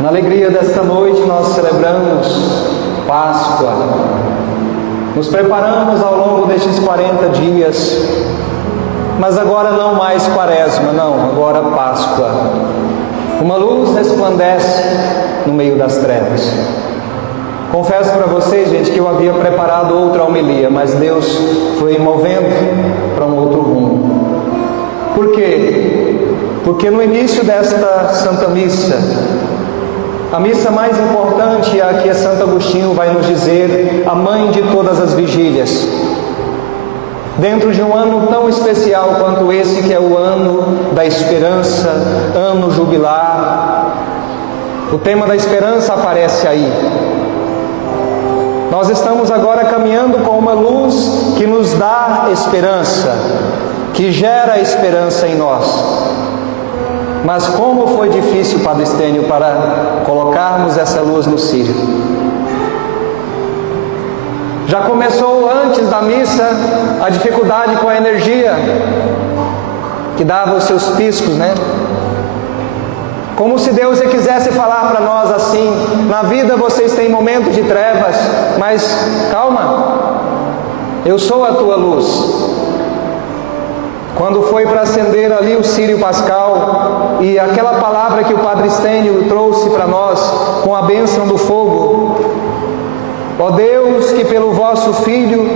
Na alegria desta noite nós celebramos Páscoa. Nos preparamos ao longo destes 40 dias, mas agora não mais Quaresma, não, agora Páscoa. Uma luz resplandece no meio das trevas. Confesso para vocês, gente, que eu havia preparado outra homilia, mas Deus foi movendo para um outro rumo. Por quê? Porque no início desta Santa Missa, a missa mais importante é a que Santo Agostinho vai nos dizer, a mãe de todas as vigílias. Dentro de um ano tão especial quanto esse, que é o ano da esperança, ano jubilar, o tema da esperança aparece aí. Nós estamos agora caminhando com uma luz que nos dá esperança, que gera esperança em nós. Mas como foi difícil, Padre Estênio, para colocarmos essa luz no círio. Já começou antes da missa a dificuldade com a energia, que dava os seus piscos, né? Como se Deus quisesse falar para nós assim: na vida vocês têm momentos de trevas, mas calma, eu sou a tua luz. Quando foi para acender ali o círio pascal, e aquela palavra que o Padre Estênio trouxe para nós, com a bênção do fogo: ó Deus, que pelo vosso Filho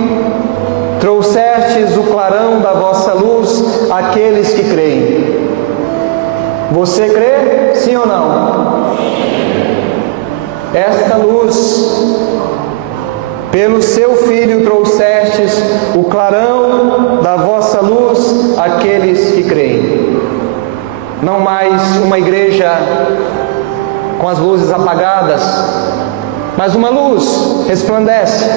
trouxestes o clarão da vossa luz àqueles que creem. Você crê? Sim ou não? Esta luz, pelo seu Filho trouxestes o clarão da vossa luz àqueles que creem. Não mais uma igreja com as luzes apagadas, mas uma luz resplandece.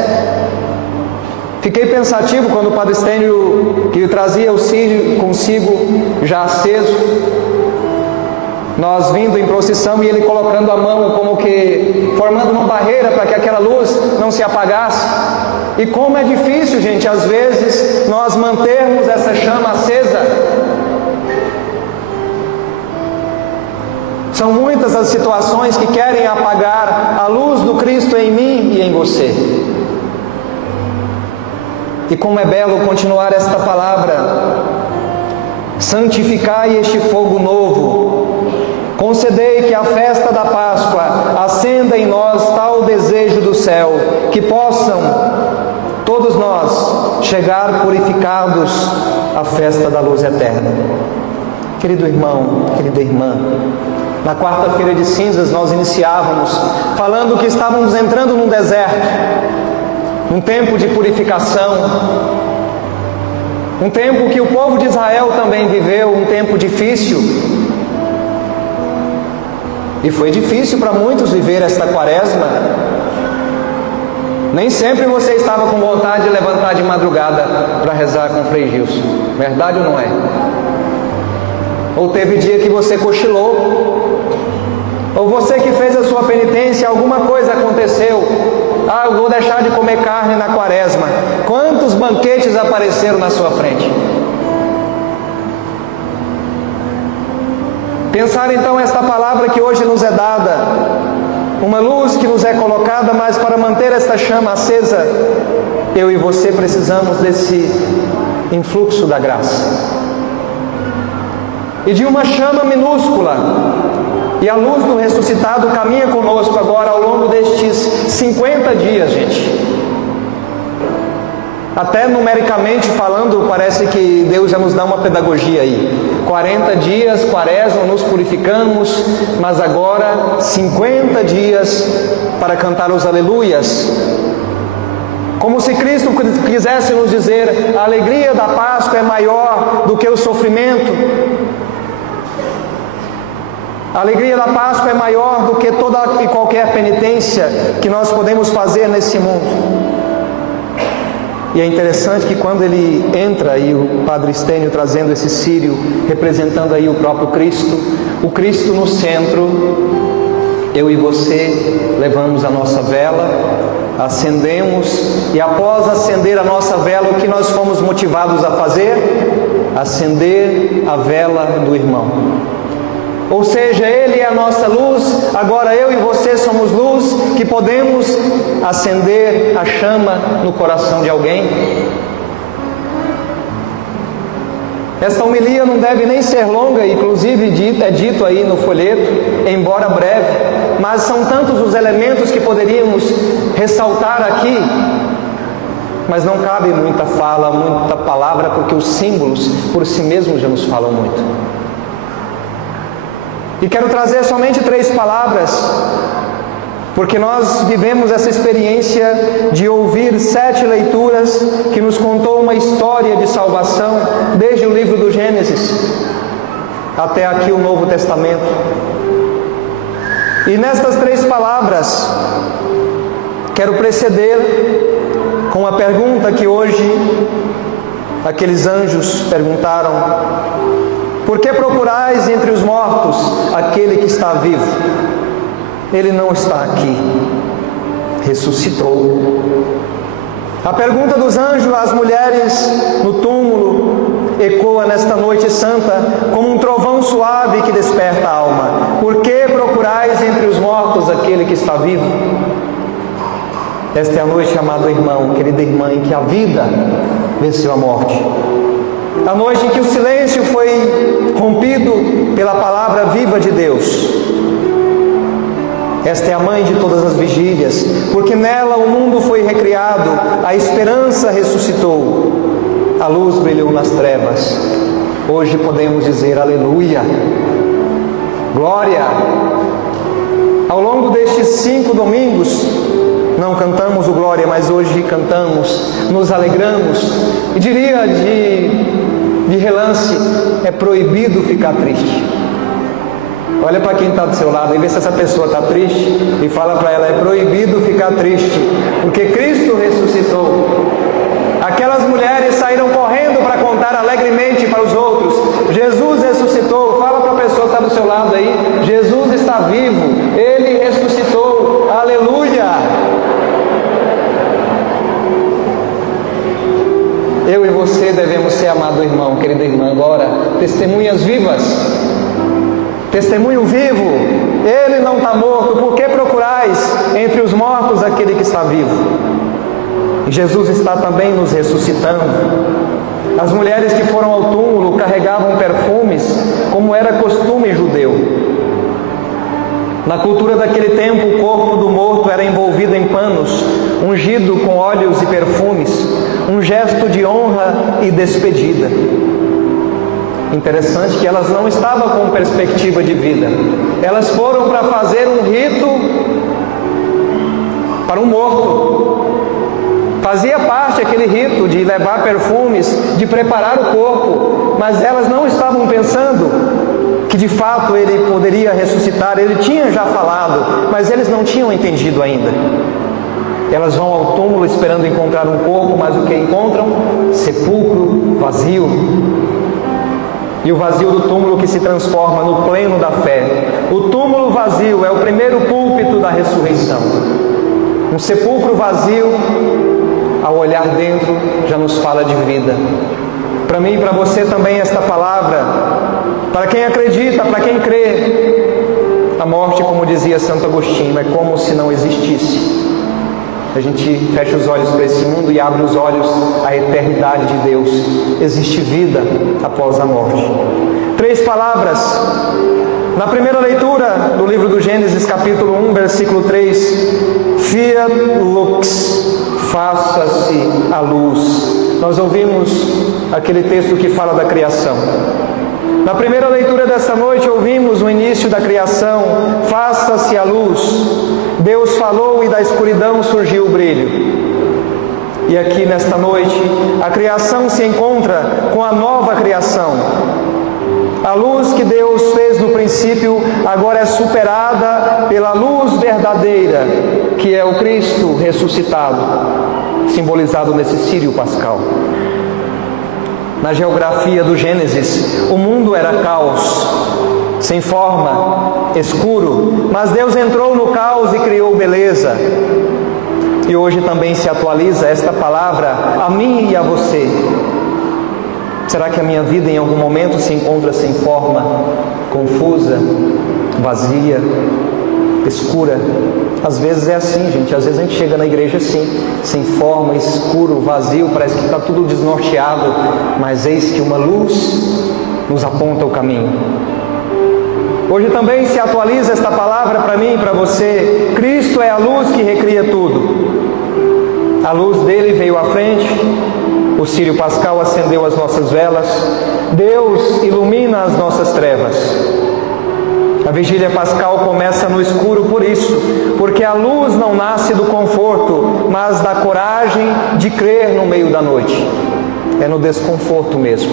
Fiquei pensativo quando o Padre Estênio, que trazia o círio consigo já aceso, nós vindo em procissão e ele colocando a mão como que formando uma barreira para que aquela luz não se apagasse. E como é difícil, gente, às vezes nós mantermos essa chama acesa. São muitas as situações que querem apagar a luz do Cristo em mim e em você. E como é belo continuar esta palavra: santificai este fogo novo. Concedei que a festa da Páscoa acenda em nós tal desejo do céu, que possam todos nós chegar purificados à festa da luz eterna. Querido irmão, querida irmã, na quarta-feira de cinzas nós iniciávamos falando que estávamos entrando num deserto, um tempo de purificação, um tempo que o povo de Israel também viveu, um tempo difícil. E foi difícil para muitos viver esta quaresma. Nem sempre você estava com vontade de levantar de madrugada para rezar com o Frei Gilson. Verdade ou não é? Ou teve dia que você cochilou, ou você que fez a sua penitência, alguma coisa aconteceu. Ah, eu vou deixar de comer carne na quaresma. Quantos banquetes apareceram na sua frente? Pensar então esta palavra que hoje nos é dada, uma luz que nos é colocada, mas para manter esta chama acesa, eu e você precisamos desse influxo da graça. E de uma chama minúscula, e a luz do ressuscitado caminha conosco agora ao longo destes 50 dias, gente. Até numericamente falando, parece que Deus já nos dá uma pedagogia aí. 40 dias, quaresma, nos purificamos, mas agora 50 dias para cantar os aleluias. Como se Cristo quisesse nos dizer: a alegria da Páscoa é maior do que o sofrimento. A alegria da Páscoa é maior do que toda e qualquer penitência que nós podemos fazer nesse mundo. E é interessante que quando ele entra aí, o Padre Estênio trazendo esse círio, representando aí o próprio Cristo, o Cristo no centro, eu e você levamos a nossa vela, acendemos, e após acender a nossa vela, o que nós fomos motivados a fazer? Acender a vela do irmão. Ou seja, ele é a nossa luz, agora eu e você somos luz que podemos acender a chama no coração de alguém. Esta homilia não deve nem ser longa, inclusive é dito aí no folheto, embora breve, mas são tantos os elementos que poderíamos ressaltar aqui, mas não cabe muita fala, muita palavra, porque os símbolos por si mesmos já nos falam muito. E quero trazer somente 3 palavras, porque nós vivemos essa experiência de ouvir 7 leituras que nos contou uma história de salvação, desde o livro do Gênesis até aqui o Novo Testamento. E nestas 3 palavras, quero preceder com a pergunta que hoje aqueles anjos perguntaram: por que procurais entre os mortos aquele que está vivo? Ele não está aqui, ressuscitou. A pergunta dos anjos às mulheres no túmulo ecoa nesta noite santa como um trovão suave que desperta a alma. Por que procurais entre os mortos aquele que está vivo? Esta é a noite, amado irmão, querida irmã, em que a vida venceu a morte. A noite em que o silêncio foi rompido pela palavra viva de Deus. Esta é a mãe de todas as vigílias, porque nela o mundo foi recriado, a esperança ressuscitou, a luz brilhou nas trevas. Hoje podemos dizer aleluia, glória. Ao longo destes 5 domingos, não cantamos o glória, mas hoje cantamos, nos alegramos. E diria de relance, é proibido ficar triste. Olha para quem está do seu lado e vê se essa pessoa está triste e fala para ela: é proibido ficar triste, porque Cristo ressuscitou. Aquelas mulheres saíram correndo para contar alegremente para os outros: Jesus ressuscitou. Fala para a pessoa que está do seu lado aí: Jesus está vivo, Ele ressuscitou, aleluia. Eu e você devemos ser, amado irmão, querida irmã, agora testemunhas vivas, testemunho vivo. Ele não está morto. Por que procurais entre os mortos aquele que está vivo? Jesus está também nos ressuscitando. As mulheres que foram ao túmulo carregavam perfumes, como era costume judeu. Na cultura daquele tempo, o corpo do morto era envolvido em panos, ungido com óleos e perfumes, um gesto de honra e despedida. Interessante que elas não estavam com perspectiva de vida. Elas foram para fazer um rito para um morto. Fazia parte aquele rito de levar perfumes, de preparar o corpo, mas elas não estavam pensando que de fato ele poderia ressuscitar. Ele tinha já falado, mas eles não tinham entendido ainda. Elas vão ao túmulo esperando encontrar um corpo, mas o que encontram? Sepulcro vazio. E o vazio do túmulo que se transforma no pleno da fé. O túmulo vazio é o primeiro púlpito da ressurreição. Um sepulcro vazio, ao olhar dentro, já nos fala de vida. Para mim e para você também esta palavra, para quem acredita, para quem crê, a morte, como dizia Santo Agostinho, é como se não existisse. A gente fecha os olhos para esse mundo e abre os olhos à eternidade de Deus. Existe vida após a morte. 3 palavras. Na primeira leitura do livro do Gênesis, capítulo 1, versículo 3, Fiat lux, faça-se a luz. Nós ouvimos aquele texto que fala da criação. Na primeira leitura dessa noite, ouvimos o início da criação: faça-se a luz. Deus falou e da escuridão surgiu o brilho. E aqui nesta noite, a criação se encontra com a nova criação. A luz que Deus fez no princípio agora é superada pela luz verdadeira, que é o Cristo ressuscitado, simbolizado nesse círio pascal. Na geografia do Gênesis, o mundo era caos, sem forma, escuro, mas Deus entrou no caos e criou beleza. E hoje também se atualiza esta palavra a mim e a você. Será que a minha vida em algum momento se encontra sem forma, confusa, vazia? escura. Às vezes é assim, gente. Às vezes a gente chega na igreja assim, sem forma, escuro, vazio, parece que está tudo desnorteado. Mas eis que uma luz nos aponta o caminho. Hoje também se atualiza esta palavra para mim e para você. Cristo é a luz que recria tudo. A luz dele veio à frente. O círio pascal acendeu as nossas velas. Deus ilumina as nossas trevas. A vigília pascal começa no escuro por isso, porque a luz não nasce do conforto, mas da coragem de crer no meio da noite. É no desconforto mesmo.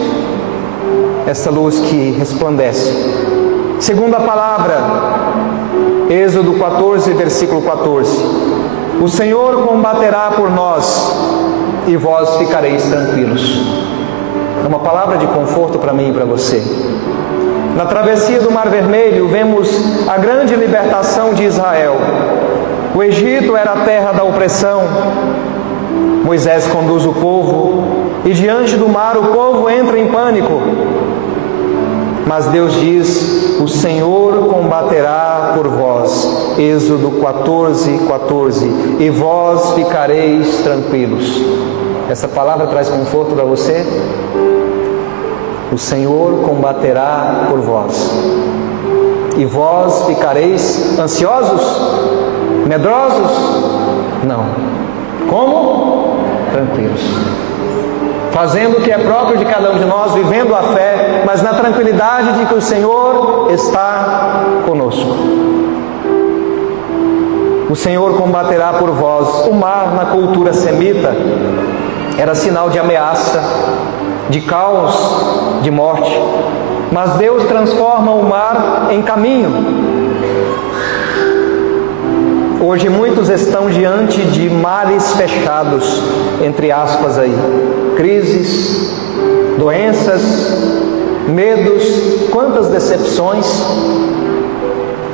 Essa luz que resplandece. Segunda palavra, Êxodo 14, versículo 14. O Senhor combaterá por nós e vós ficareis tranquilos. É uma palavra de conforto para mim e para você. Na travessia do Mar Vermelho, vemos a grande libertação de Israel. O Egito era a terra da opressão. Moisés conduz o povo e diante do mar o povo entra em pânico. Mas Deus diz: o Senhor combaterá por vós. Êxodo 14, 14. E vós ficareis tranquilos. Essa palavra traz conforto para você? O Senhor combaterá por vós. E vós ficareis ansiosos? Medrosos? Não. Como? Tranquilos. Fazendo o que é próprio de cada um de nós, vivendo a fé, mas na tranquilidade de que o Senhor está conosco. O Senhor combaterá por vós. O mar, na cultura semita, era sinal de ameaça, de caos, de morte. Mas Deus transforma o mar em caminho. Hoje muitos estão diante de mares fechados, entre aspas aí. Crises, doenças, medos, quantas decepções.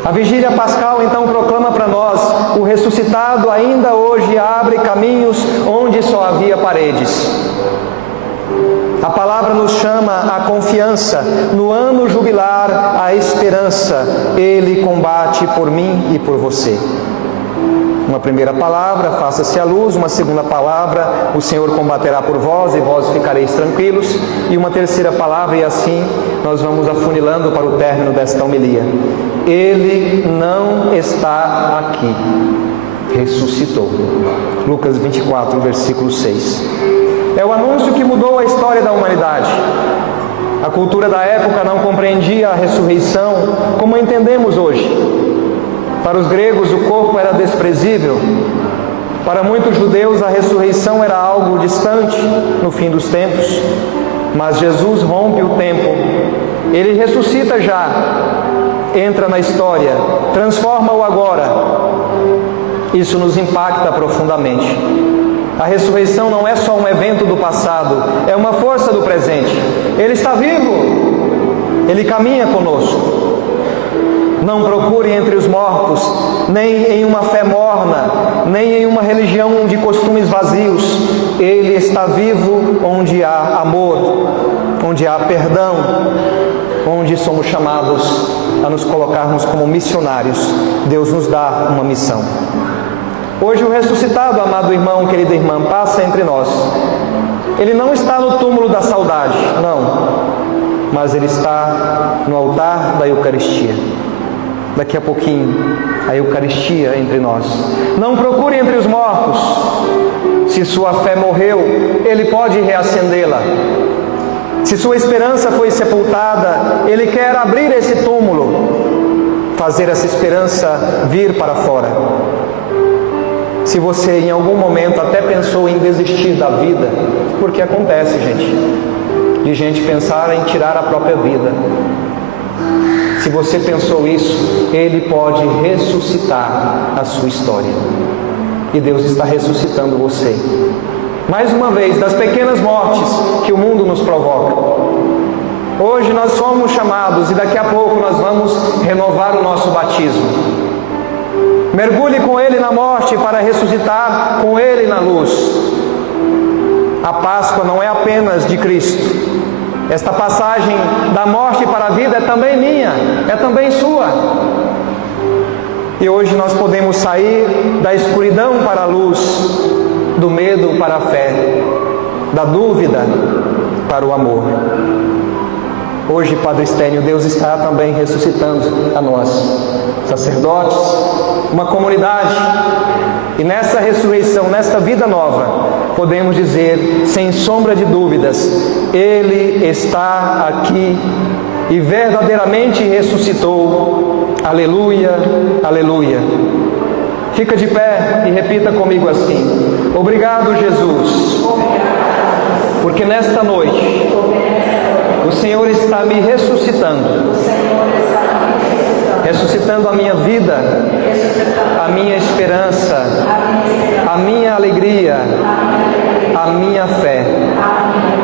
A vigília pascal então proclama para nós: o ressuscitado ainda hoje abre caminhos onde só havia paredes. A palavra nos chama à confiança, no ano jubilar, à esperança. Ele combate por mim e por você. Uma primeira palavra, faça-se a luz. Uma segunda palavra, o Senhor combaterá por vós e vós ficareis tranquilos. E uma terceira palavra, e assim nós vamos afunilando para o término desta homilia: Ele não está aqui, ressuscitou. Lucas 24, versículo 6. É o anúncio que mudou a história da humanidade. A cultura da época não compreendia a ressurreição como entendemos hoje. Para os gregos, o corpo era desprezível. Para muitos judeus, a ressurreição era algo distante no fim dos tempos. Mas Jesus rompe o tempo. Ele ressuscita já, entra na história, transforma o agora. Isso nos impacta profundamente. A ressurreição não é só um evento do passado, é uma força do presente. Ele está vivo, Ele caminha conosco. Não procure entre os mortos, nem em uma fé morna, nem em uma religião de costumes vazios. Ele está vivo onde há amor, onde há perdão, onde somos chamados a nos colocarmos como missionários. Deus nos dá uma missão. Hoje o ressuscitado, amado irmão, querida irmã, passa entre nós. Ele não está no túmulo da saudade, não, mas ele está no altar da Eucaristia. Daqui a pouquinho, a Eucaristia entre nós. Não procure entre os mortos. Se sua fé morreu, Ele pode reacendê-la. Se sua esperança foi sepultada, Ele quer abrir esse túmulo, fazer essa esperança vir para fora. Se você em algum momento até pensou em desistir da vida, porque acontece, gente, de gente pensar em tirar a própria vida. Se você pensou isso, Ele pode ressuscitar a sua história. E Deus está ressuscitando você. Mais uma vez, das pequenas mortes que o mundo nos provoca. Hoje nós somos chamados, e daqui a pouco nós vamos renovar o nosso batismo. Mergulhe com Ele na morte para ressuscitar com Ele na luz. A Páscoa não é apenas de Cristo. Esta passagem da morte para a vida é também minha, é também sua. E hoje nós podemos sair da escuridão para a luz, do medo para a fé, da dúvida para o amor. Hoje, Padre Estênio, Deus está também ressuscitando a nós, sacerdotes, uma comunidade. E nessa ressurreição, nesta vida nova, podemos dizer, sem sombra de dúvidas, Ele está aqui e verdadeiramente ressuscitou. Aleluia, aleluia. Fica de pé e repita comigo assim: obrigado, Jesus, porque nesta noite o Senhor está me ressuscitando, ressuscitando a minha vida, a minha esperança, a minha alegria, a minha fé.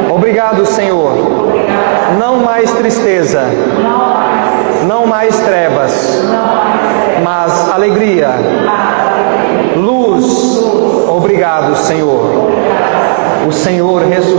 Obrigado, Senhor. Não mais tristeza, não mais trevas, mas alegria, luz. Obrigado, Senhor. O Senhor ressuscitou.